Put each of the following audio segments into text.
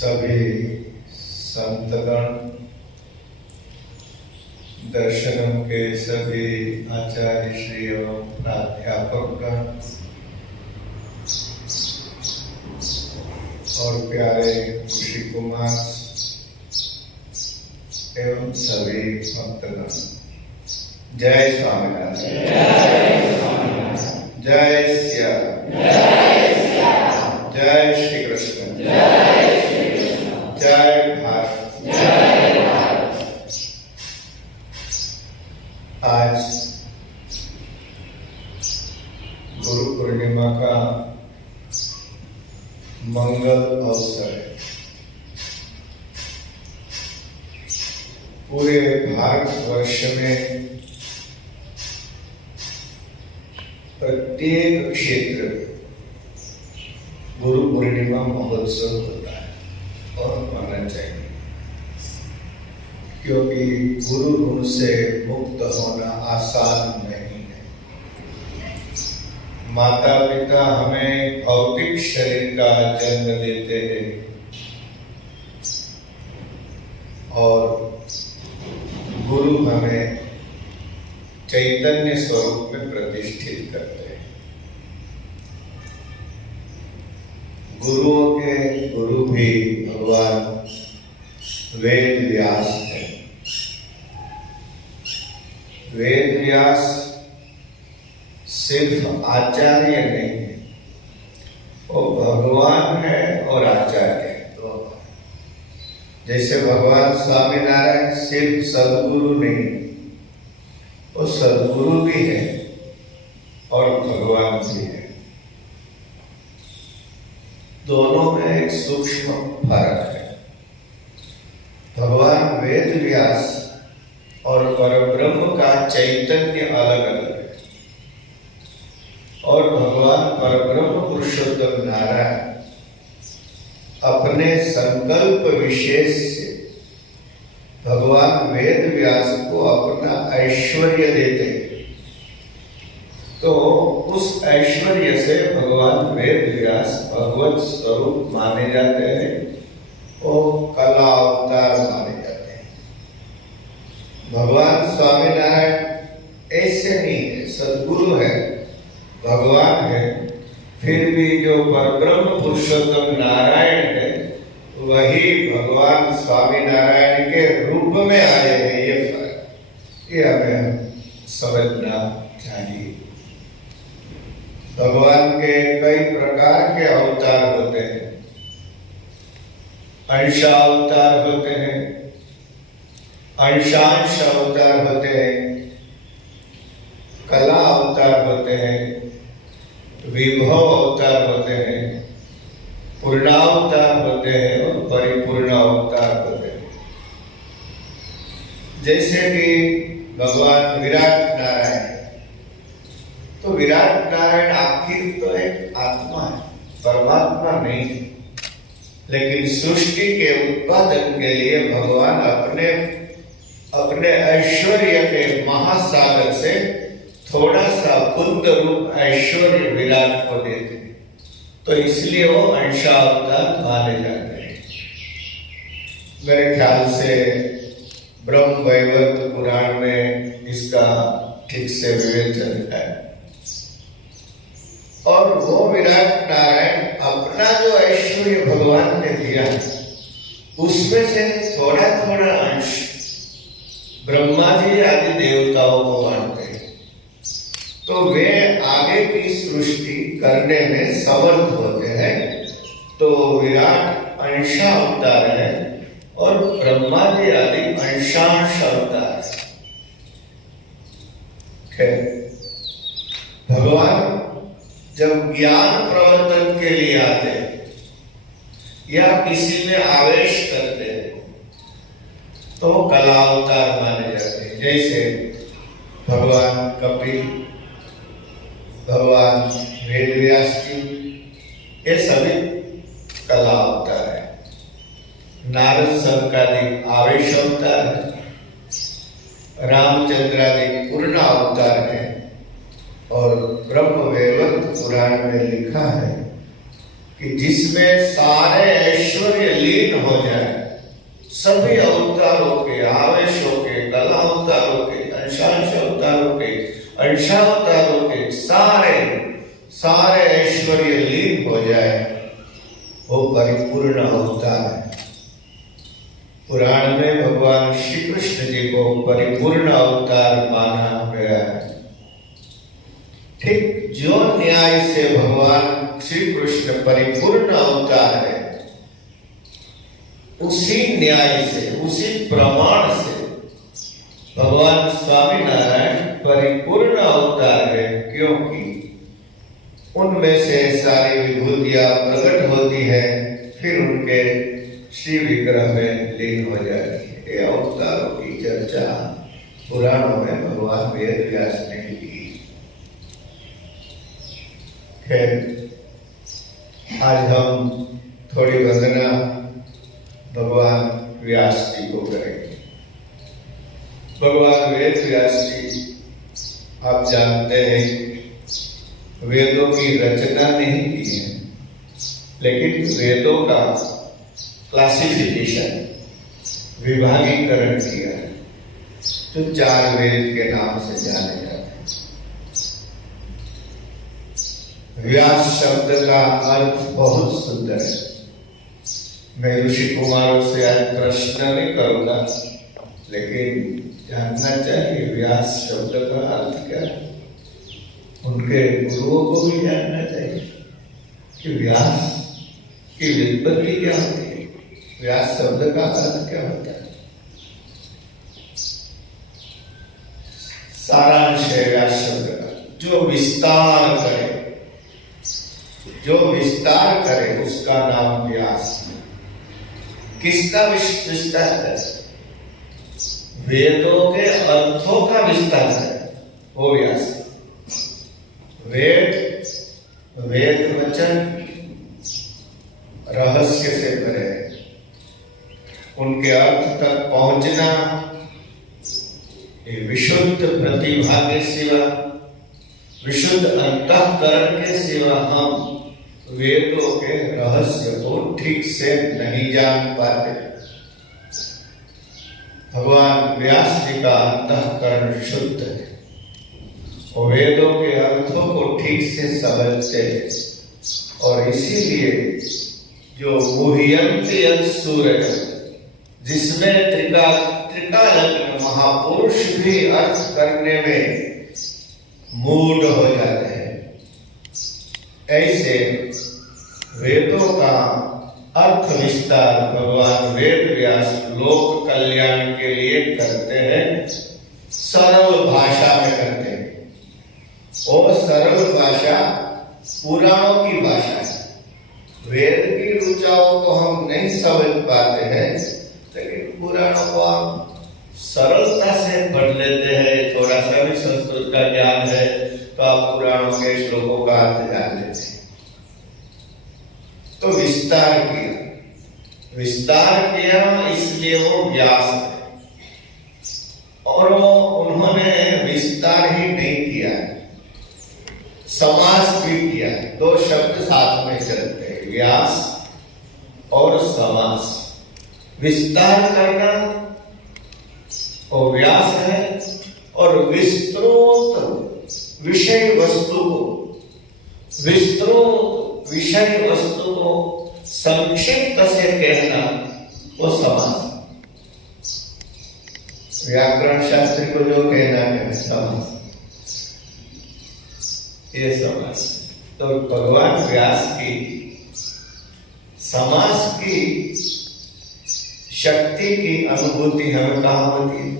सभी संतगण, दर्शनम के सभी आचार्य श्री एवं प्राध्यापकगण और प्यारे ऋषि कुमार एवं सभी भक्तगण, जय स्वामीनारायण, जय सिया, जय श्री कृष्ण, जय भारत। आज गुरु पूर्णिमा का मंगल अवसर है। पूरे भारतवर्ष में प्रत्येक क्षेत्र में गुरु पूर्णिमा महोत्सव होता है और मानना चाहिए, क्योंकि गुरु ऋण से मुक्त होना आसान नहीं है। माता पिता हमें भौतिक शरीर का जन्म देते हैं और गुरु हमें चैतन्य स्वरूप में प्रतिष्ठित करते हैं। गुरुओं के गुरु भी भगवान वेद व्यास है। वेद व्यास सिर्फ आचार्य नहीं है, वो भगवान है और आचार्य है। तो जैसे भगवान स्वामीनारायण सिर्फ सदगुरु नहीं, वो सदगुरु भी है और भगवान भी है। दोनों में एक सूक्ष्म फर्क है। भगवान वेद व्यास और परब्रह्म का चैतन्य अलग अलग है और भगवान परब्रह्म पुरुषोत्तम नारायण अपने संकल्प विशेष से भगवान वेद व्यास को अपना ऐश्वर्य देते हैं। तो उस ऐश्वर्य से भगवान वेद व्यास भगवत स्वरूप माने जाते हैं और कला अवतार माने जाते हैं। भगवान स्वामीनारायण ऐसे नहीं है, सदगुरु है, भगवान है, फिर भी जो परब्रह्म पुरुषोत्तम नारायण है वही भगवान स्वामीनारायण के रूप में आए हैं। ये फर्क, ये हमें समझना चाहिए। भगवान के कई प्रकार के अवतार होते हैं। अंशावतार होते हैं, अंशांश अवतार होते हैं, कला अवतार होते हैं, विभव अवतार होते हैं, पूर्णावतार होते हैं और परिपूर्ण अवतार होते हैं। जैसे कि भगवान विराट नारायण, तो विराट नारायण आखिर तो एक आत्मा है, परमात्मा नहीं, लेकिन सृष्टि के उत्पादन के लिए भगवान अपने ऐश्वर्य के महासागर से थोड़ा सा बुद्ध रूप ऐश्वर्य विराट को देते हैं, तो इसलिए वो अंशावतार माने जाते हैं। मेरे ख्याल से ब्रह्म वैवर्त पुराण में इसका ठीक से विवेचन है। और वो विराट नारायण अपना जो ऐश्वर्य भगवान ने दिया उसमें से थोड़ा थोड़ा अंश ब्रह्मा जी आदि देवताओं को बांटते हैं, तो वे आगे की सृष्टि करने में समर्थ होते हैं। तो विराट अंशावतार है और ब्रह्मा जी आदि अंशांश अवतार है। भगवान जब ज्ञान प्रवर्तन के लिए आते हैं या किसी में आवेश करते हैं तो कला अवतार माने जाते हैं। जैसे भगवान कपिल, भगवान वेद व्यास जी, ये सभी कला अवतार है। नारद संकादि आवेश अवतार है, रामचंद्र आदि पूर्ण अवतार है और ब्रह्म वैवर्त पुराण में लिखा है कि जिसमें सारे ऐश्वर्य लीन सभी अवतारों के, आवेशों के, कला अवतारों के, अंशांश अवतारों के, अंशावतारों के सारे सारे ऐश्वर्य लीन हो जाए, वो परिपूर्ण अवतार है। पुराण में भगवान श्री कृष्ण जी को परिपूर्ण अवतार माना गया है। ठीक जो न्याय से भगवान श्री कृष्ण परिपूर्ण अवतार है, उसी न्याय से, उसी प्रमाण से भगवान स्वामी नारायण परिपूर्ण अवतार है, क्योंकि उनमें से सारी विभूतियां प्रकट होती है, फिर उनके श्री विग्रह में लीन हो जाती है। ये अवतारों की चर्चा पुराणों में भगवान वेद व्यास ने की। खैर, आज हम थोड़ी वंदना भगवान व्यास जी को करेंगे। भगवान वेद व्यास जी, आप जानते हैं, वेदों की रचना नहीं की है, लेकिन वेदों का क्लासिफिकेशन, विभागीकरण किया है, जो 4 वेद के नाम से जाने जाते हैं। व्यास शब्द का अर्थ बहुत सुंदर है। मैं ऋषि कुमारों से आज प्रश्न नहीं करूंगा, लेकिन जानना चाहिए व्यास शब्द का अर्थ क्या है। उनके गुरुओं को भी जानना चाहिए कि व्यास की व्युत्पत्ति क्या होती है, व्यास शब्द का अर्थ क्या होता है। सारांश है व्यास शब्द का, जो विस्तार करे, जो विस्तार करे उसका नाम व्यास है। किसका विस्तार करे? वेदों के अर्थों का विस्तार करे, वो व्यास। वेद, वेद वचन रहस्य से भरे, उनके अर्थ तक पहुंचना ये विशुद्ध प्रतिभा के सिवा, विशुद्ध अंतःकरण के सिवा हम वेदों के रहस्य को ठीक से नहीं जान पाते। भगवान व्यास जी का अंतःकरण शुद्ध है, और वेदों के अर्थों को ठीक से समझते हैं, और इसीलिए जो मुह्यंति सूर्य, जिसमें त्रिकालज्ञ महापुरुष भी अर्थ करने में मूढ़ हो जाते हैं, ऐसे वेदों का अर्थ विस्तार भगवान वेद व्यास लोक कल्याण के लिए करते हैं, सरल भाषा में करते हैं। और सरल भाषा पुराणों की भाषा है। वेद की ऋचाओं को हम नहीं समझ पाते हैं, लेकिन पुराणों को हम सरलता से पढ़ लेते हैं। थोड़ा सा भी संस्कृत का ज्ञान है तो आप पुराणों के श्लोकों का अर्थ जान लेते हैं। तो विस्तार किया, विस्तार किया, इसलिए वो व्यास है। और उन्होंने विस्तार ही नहीं किया, समास भी किया। 2 शब्द साथ में चलते हैं, व्यास और समास। विस्तार करना और व्यास है, और विस्तृत विषय वस्तु को, विस्तृत विषय वस्तु को संक्षिप्त से कहना, वो समास। व्याकरण शास्त्री को जो कहना है समास, ये समास। तो भगवान व्यास की समास की शक्ति की अनुभूति हमें कहाँ होती है?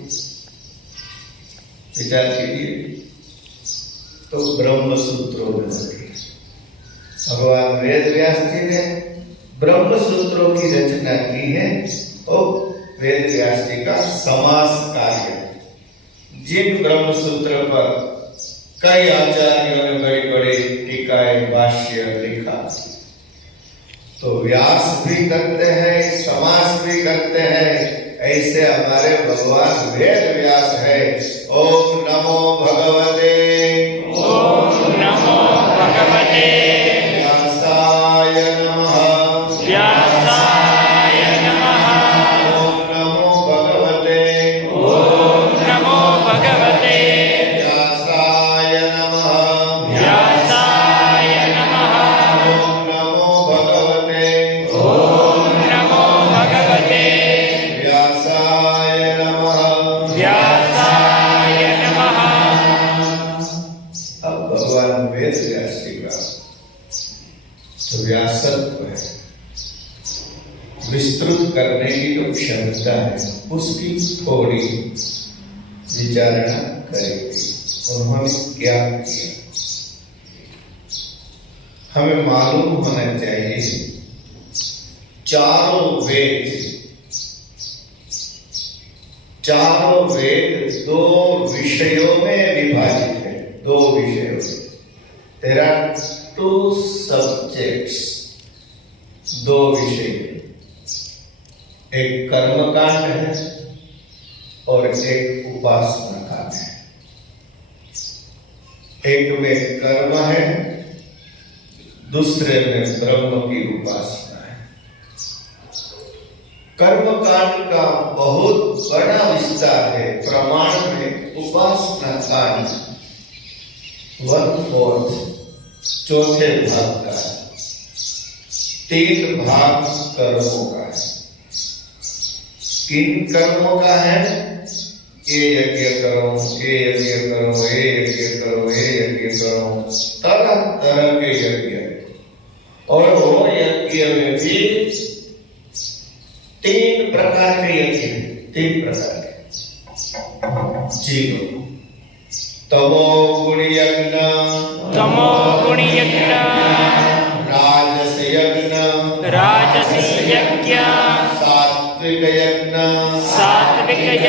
विचार कीजिए, तो ब्रह्म सूत्रों में होती है। भगवान वेद व्यास जी ने ब्रह्म सूत्रों की रचना की है, और वेद व्यास जी का समास कार्य। जिन ब्रह्म सूत्र पर कई आचार्यों ने बड़ी बड़ी टीकाएं, भाष्य लिखा, तो व्यास भी करते हैं, समास भी करते हैं। ऐसे हमारे भगवान वेद व्यास है। ओम नमो भगवते, ओम नमो भगवते व्यासाय नमः, व्यासाय नमः। ओम विस्तृत करने की जो क्षमता है उसकी थोड़ी विचारणा करेंगे। उन्होंने क्या किया हमें मालूम होना चाहिए। चारों वेद दो विषयों में विभाजित है। दो विषयों में देयर आर टू सब्जेक्ट्स, दो विषय, एक कर्मकांड है और एक उपासना कांड है। एक में कर्म है, दूसरे में ब्रह्म की उपासना है। कर्मकांड का बहुत बड़ा विस्तार है। प्रमाण में उपासना कांड 1/4 चौथे भाग का है। 3 भाग कर्मों का है। किन कर्मों का है? ये यज्ञ करो, ये यज्ञ करो, ये यज्ञ करो, ये यज्ञ करो, तरह तरह के यज्ञ। और वो यज्ञ में भी 3 प्रकार के यज्ञ हैं। 3 प्रकार के जीव। तमो गुण यज्ञ, राजस यज्ञ, सात्विक यज्ञ।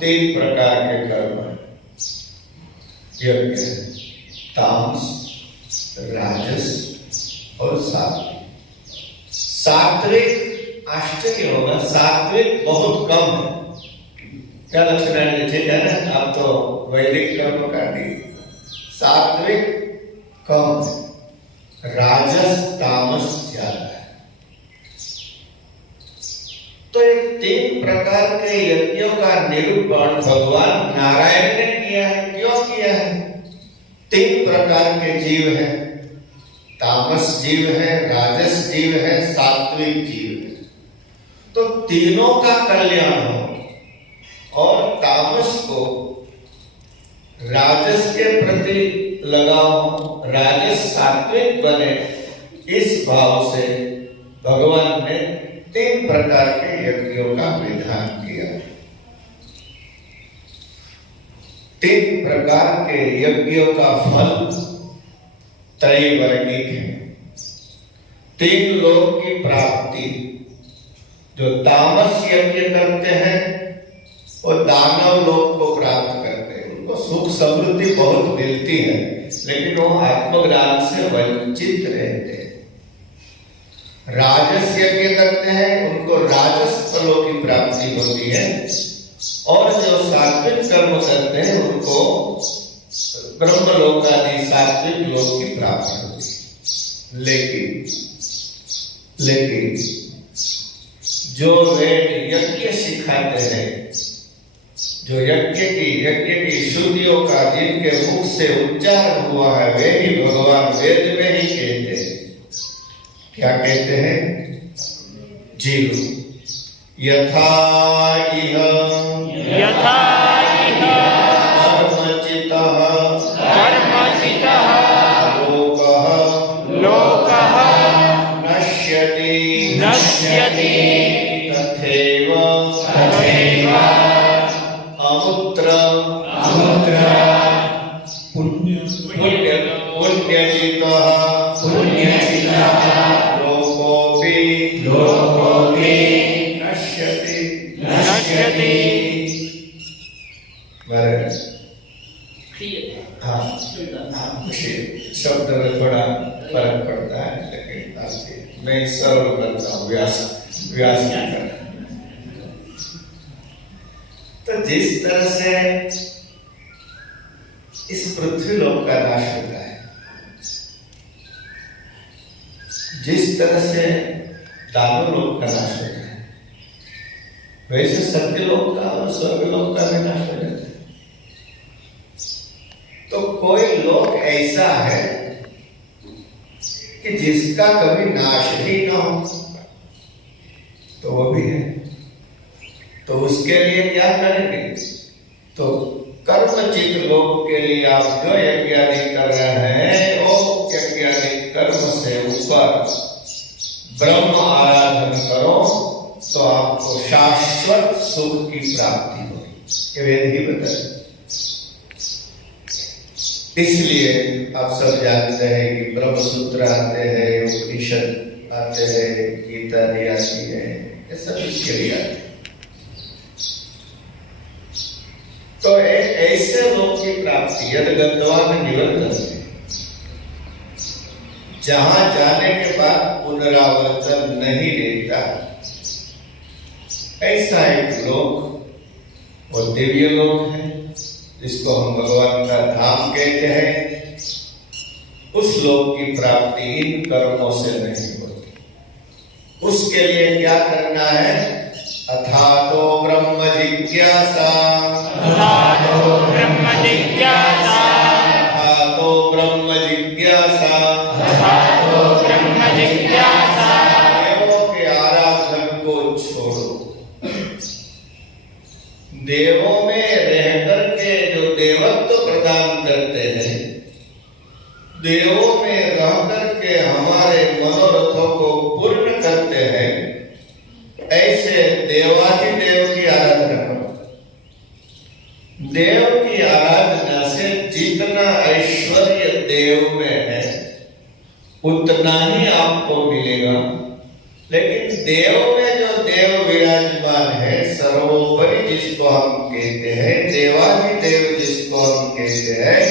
3 प्रकार के कर्म यज्ञ, तामस, राजस और सात्विक। सात्विक आश्चर्य होगा, सात्विक बहुत कम है। क्या लक्षण है? ठीक है ना? आप तो वैदिक कर्म का दी। सात्विक कम है, राजस तामस ज्यादा है। तो ये 3 प्रकार के यज्ञों का निरूपण भगवान नारायण ने किया है। क्यों किया है? 3 प्रकार के जीव हैं। तामस जीव है, राजस जीव है, सात्विक जीव है। तो तीनों का कल्याण हो और तामस को राजस के प्रति लगाओ, राजस सात्विक बने, इस भाव से भगवान ने 3 प्रकार के यज्ञों का विधान किया। 3 प्रकार के यज्ञों का फल त्रैवर्णिक है। 3 लोक की प्राप्ति। जो तामस यज्ञ करते हैं वो दानव लोक को प्राप्त करते हैं। उनको सुख समृद्धि बहुत मिलती है, लेकिन वो आत्मज्ञान से वंचित रहते हैं। राजस यज्ञ करते हैं, उनको राजस फलों की प्राप्ति होती है। और जो सात्विक कर्म करते हैं उनको ब्रह्मलोक आदि सात्विक लोक की प्राप्ति होती है। लेकिन जो वेद यज्ञ सिखाते हैं, जो यज्ञ की श्रुतियों का जिनके मुख से उच्चारण हुआ है, वे ही भगवान वेद में ही कहते हैं। क्या कहते हैं? जीव यथा इह लोकः नश्यति तथैव अमुत्र पुण्यजितः लोकोऽपि नश्यति। शब्द में थोड़ा फर्क पड़ता है, लेकिन मैं सरल करता हूँ, व्यास कर। तो जिस तरह से इस पृथ्वी लोक का नाश होता है, जिस तरह से दानव लोक का नाश होता है, वैसे सत्य लोक का और स्वर्ग लोक का भी नाश हो जाता है। तो कोई लोक ऐसा है कि जिसका कभी नाश ही ना हो, तो वो भी है। तो उसके लिए क्या करेंगे? तो कर्मचित लोक के लिए आप जो यज्ञ आदि कर रहे हैं, वो यज्ञ आदि कर्म से ऊपर ब्रह्म आराधना साधन करो तो आपको शाश्वत सुख की प्राप्ति होगी। ये वेद ही बताए। इसलिए आप सब जानते हैं कि ब्रह्म सूत्र आते हैं, उपनिषद आते हैं, गीता जी आती है, ये सब इसके लिए आते हैं। तो ऐसे लोग की प्राप्ति यद गत्वा में निवर्तन, जहां जाने के बाद पुनरावर्तन नहीं लेता, ऐसा एक लोक और दिव्य लोक है जिसको हम भगवान का धाम कहते हैं। उस लोक की प्राप्ति इन कर्मों से नहीं होती। उसके लिए क्या करना है? अथातो ब्रह्म जिज्ञासा, अथातो ब्रह्म जिज्ञासा, अथातो ब्रह्म जिज्ञासा, अथातो ब्रह्म जिज्ञासा। देवों के आराधन को छोड़ो। देवों में रहकर के जो देवत्व प्रदान करते हैं, देवों में रह करके हमारे मनोरथों को पूर्ण करते हैं, ऐसे देवाधिदेव की आराधना करो। देव की आराधना से जितना ऐश्वर्य देव में है उतना ही आपको मिलेगा। लेकिन देव में जो देव विराजमान है, सर्वोपरि जिसको हम कहते हैं, देवाधिदेव जिसको हम कहते हैं,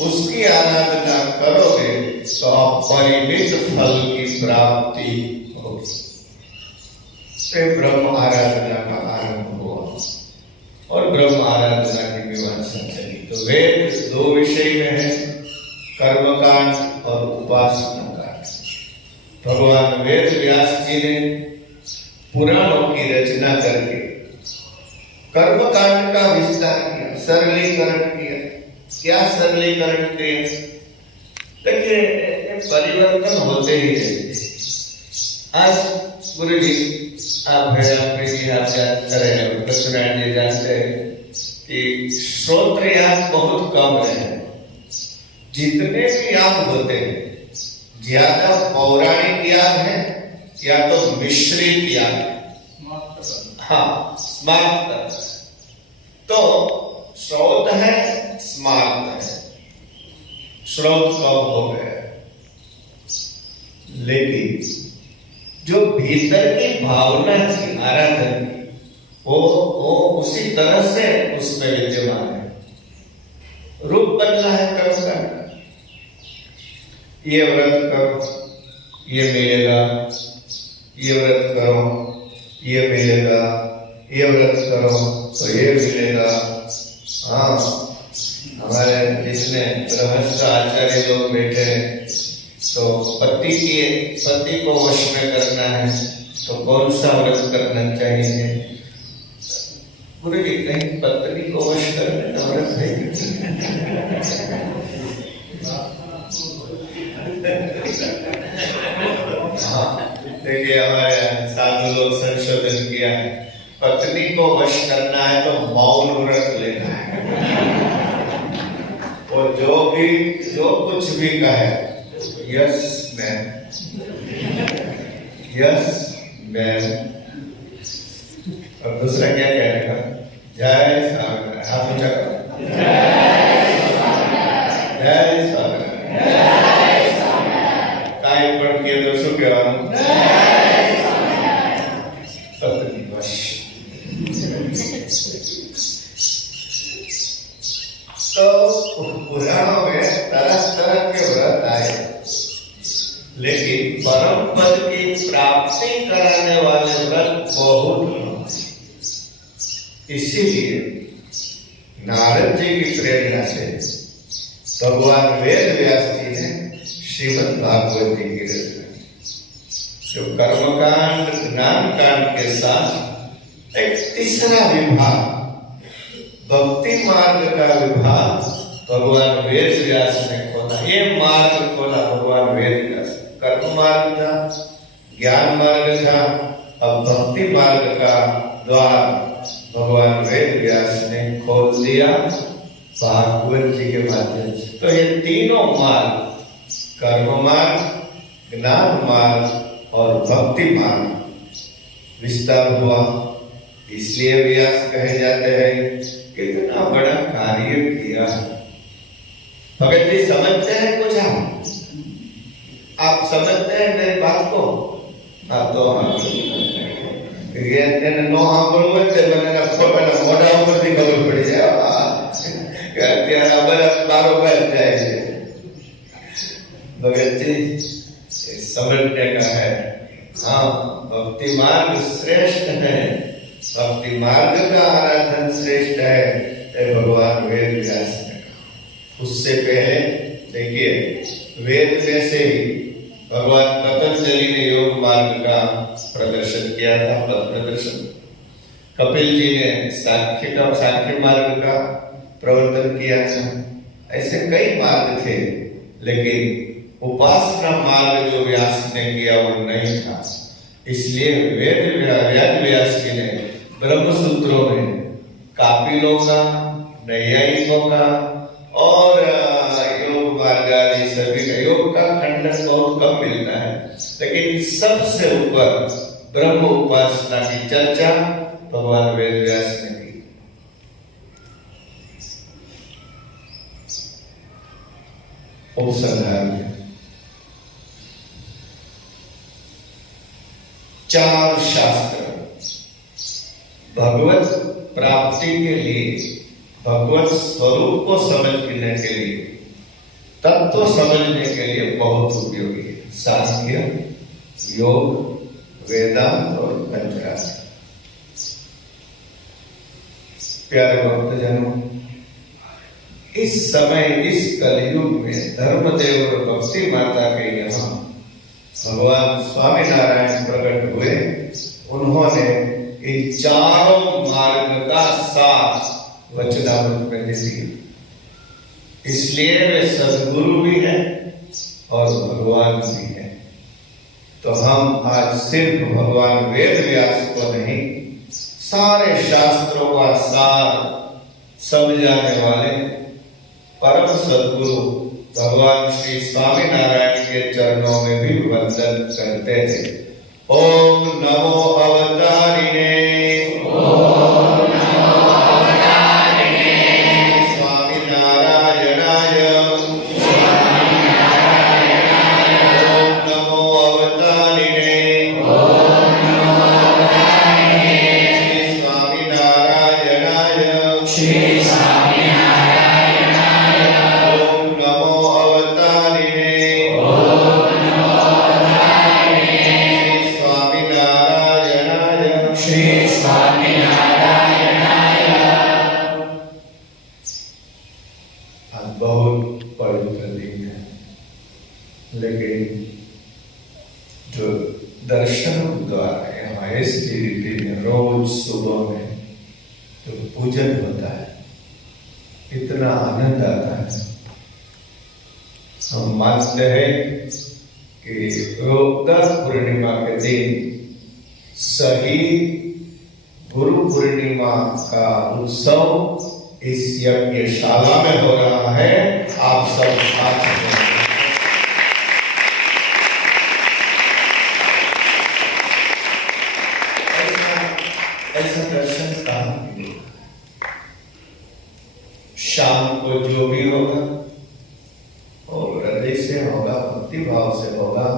उसकी आराधना करोगे तो अपरिमित फल की प्राप्ति होगी। ब्रह्म आराधना का आरंभ हुआ और ब्रह्म आराधना की मीमांसा चली। तो वेद दो विषय में है, कर्मकांड और उपासना कांड। भगवान वेद व्यास जी ने पुराणों की रचना करके कर्मकांड का विस्तार किया, सरलीकरण किया। क्या सरलीकरण किया? देखिए, परिवर्तन होते ही रहते। आज गुरु जी आप अपने जी आप कृष्णनारायण जी जानते हैं कि श्रोत्र याग बहुत कम रहे। जितने भी याग होते हैं ज्यादा पौराणिक याग है या तो मिश्रित याग है। हाँ, स्मार्त। तो श्रोत है, स्मार्त है, श्रोत कम हो गया। लेकिन जो भीतर की भावना थी आराधन की, वो उसी तरह से उसमें विद्यमान है। रूप बदला है कर्म का। ये व्रत करो, ये मिलेगा, ये व्रत करो, ये मिलेगा, ये व्रत करो तो ये मिलेगा। हाँ, हमारे जितने गृहस्थ आचार्य लोग बैठे हैं, तो पति को वश में करना है तो कौन सा व्रत करना चाहिए? गुरु जी कहीं पत्नी को वश करने का व्रत है? हाँ, देखिए हमारे साधु लोग संशोधन किया है, पत्नी को वश करना है तो मौन व्रत लेना है। और जो कुछ भी कहे, यस मैम, यस मैम। और दूसरा क्या कहेगा? जय स्वामीनारायण। हाथ ऊंचा करो। जय स्वामीनारायण। काय पण के तो શું કહેવાનું? પત્ની વશ। तो पुराणों में तरह तरह के व्रत आए, लेकिन परम पद की प्राप्ति कराने वाले व्रत बहुत कम है। इसीलिए नारद जी की प्रेरणा से भगवान वेद व्यास जी ने श्रीमद् भागवत जी की रचना की, जो कर्मकांड ज्ञान कांड के साथ एक तीसरा विभाग, भक्ति मार्ग का विभाग भगवान वेद व्यास ने खोला। ये मार्ग खोला भगवान वेद व्यास। कर्म मार्ग था, ज्ञान मार्ग था, अब भक्ति मार्ग का द्वार भगवान वेद व्यास ने खोल दिया भागवत जी के माध्यम से। तो ये तीनों मार्ग, कर्म मार्ग, ज्ञान मार्ग और भक्ति मार्ग, विस्तार हुआ, इसलिए व्यास कहे जाते हैं। कितना बड़ा कार्य किया। भगत जी समझते हैं कुछ? आप समझते हैं मेरी बात को? आप तो ये नो સાંભળવું તે મને ફોટાના મોઢા ઉપરથી ખબર પડી જાય કે અત્યારે આ બરફ બારોબાર જાય છે। भगत जी समझने का है। हाँ, भक्ति मार्ग श्रेष्ठ है, भक्ति मार्ग का आराधन श्रेष्ठ है, ये भगवान वेद व्यास ने कहा। उससे पहले देखिए, वेद में से ही भगवान पतंजलि ने योग मार्ग का प्रदर्शन किया था। प्रदर्शन कपिल जी ने साख्य मार्ग का प्रवर्तन किया था। ऐसे कई मार्ग थे, लेकिन उपासना मार्ग जो व्यास ने किया वो नहीं था। इसलिए वेद व्यास जी ने ब्रह्म सूत्रों में कापिलों का, नैयायिकों का और योग मार्ग आदि सभी का, योग का खंडन बहुत कम मिलता है, लेकिन सबसे ऊपर ब्रह्म उपासना की चर्चा भगवान वेद व्यास ने की। उपसंहार में 4 शास्त्र भगवत प्राप्ति के लिए, भगवत स्वरूप को समझने के लिए, तत्व समझने के लिए बहुत उपयोगी है। सांख्य, योग, वेदांत और पंचरात्र। प्यारे भक्तजनों, इस समय इस कलयुग में धर्मदेव और भक्ति माता के यहाँ भगवान स्वामीनारायण प्रकट हुए। उन्होंने इन चारों मार्ग का सार वचनामृत में दे दिया। इसलिए वे सद्गुरु भी हैं और भगवान भी हैं। तो हम आज सिर्फ भगवान वेद व्यास को नहीं, सारे शास्त्रों का सार समझाने वाले परम सद्गुरु भगवान श्री स्वामीनारायण के चरणों में भी वंदन करते थे। ओम नमो अवतारिणे, स्वामीनारायणाय। ओम नमो अवतारिणे, स्वामीनारायणाय। बहुत पवित्र दिन है, लेकिन जो दर्शन द्वारा यहाँ ऐसी रीति में रोज सुबह में जो पूजन होता है, इतना आनंद आता है। हम मानते हैं कि रोगदार पूर्णिमा के दिन सही गुरु पूर्णिमा का उत्सव इस यज्ञशाला में हो रहा है। आप सब साथ हैं। ऐसा दर्शन कहाँ मिलेगा? शाम को जो भी होगा और हृदय से होगा, भक्ति भाव से होगा,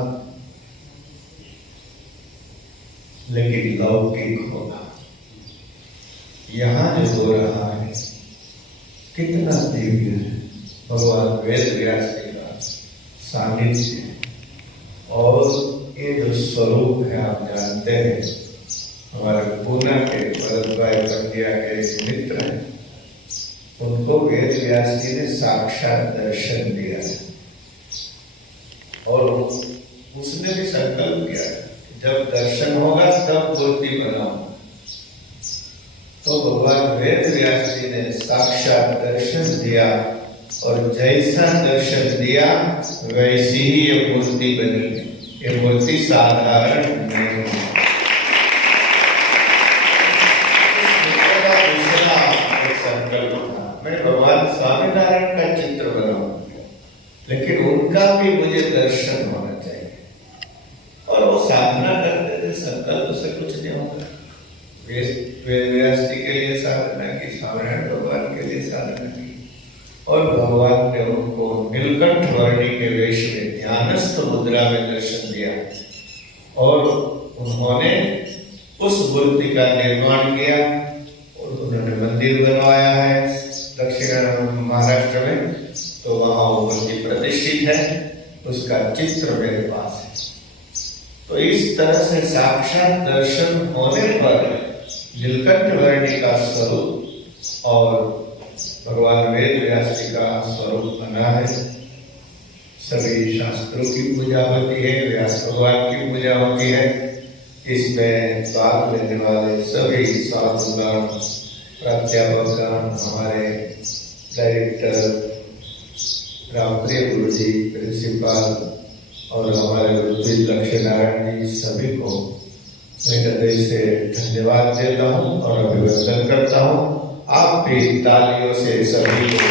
लेकिन लौकिक होगा। यहाँ जो हो रहा है कितना दिव्य है। भगवान वेद व्यास जी का सानिध्य और ये जो स्वरूप है, आप जानते हैं, हमारे पूना के भरतभाई पंड्या के एक मित्र हैं, उनको वेद व्यास जी ने साक्षात दर्शन दिया और उसने भी संकल्प किया जब दर्शन होगा तब मूर्ति बनाऊंगा। तो भगवान वेद व्यास जी ने साक्षात दर्शन दिया और जैसा दर्शन दिया वैसी ही ये मूर्ति बनी। ये मूर्ति साधारण नहीं है। संकल्प था, मैं भगवान स्वामीनारायण का चित्र बनाऊंगा, लेकिन उनका भी मुझे दर्शन होना चाहिए। और वो साधना करते थे, संकल्प से कुछ नहीं होगा। वेद व्यास जी के लिए साधना की, स्वामिनारायण भगवान के लिए साधना की, और भगवान ने उनको नीलकंठ वर्णी के वेश में ध्यानस्थ मुद्रा में दर्शन दिया और उन्होंने उस मूर्ति का निर्माण किया और उन्होंने मंदिर बनवाया है दक्षिण महाराष्ट्र में, तो वहां वो मूर्ति प्रतिष्ठित है, उसका चित्र मेरे पास है। तो इस तरह से साक्षात दर्शन होने पर नीलकंठ वर्णी का स्वरूप और भगवान वेद व्यास जी का स्वरूप बना है। सभी शास्त्रों की पूजा होती है, व्यास भगवान की पूजा होती है। इसमें भाग लेने वाले सभी साधुगण, प्राध्यापकगण, हमारे डायरेक्टर रामप्रिय गुरु जी, प्रिंसिपल और हमारे गुरु जी लक्ष्मीनारायण जी, सभी को मैं हृदय से धन्यवाद देता हूँ और अभिवादन करता हूँ। आप भी तालियों से सभी को